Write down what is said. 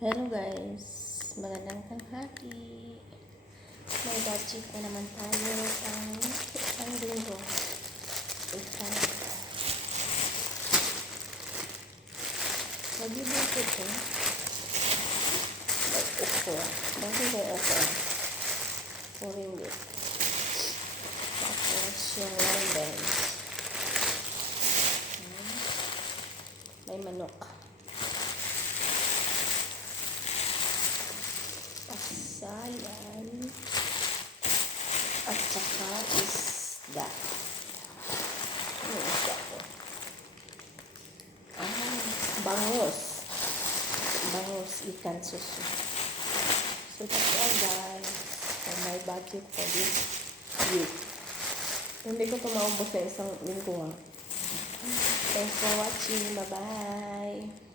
Hello guys, magandang tanghali. May budget na naman tayo ang linggo. Ikan. Nag-ibukit eh. Okra. Bakit may okra? RM 4. Tapos yung long beans. May manok. Pasalan. At saka isda. Yung isda ko. Bangus. Bangus ikan susu. So that's all guys. For my budget for this week. Hindi ko ito maubos na isang linggo. Thanks for watching. Bye-bye.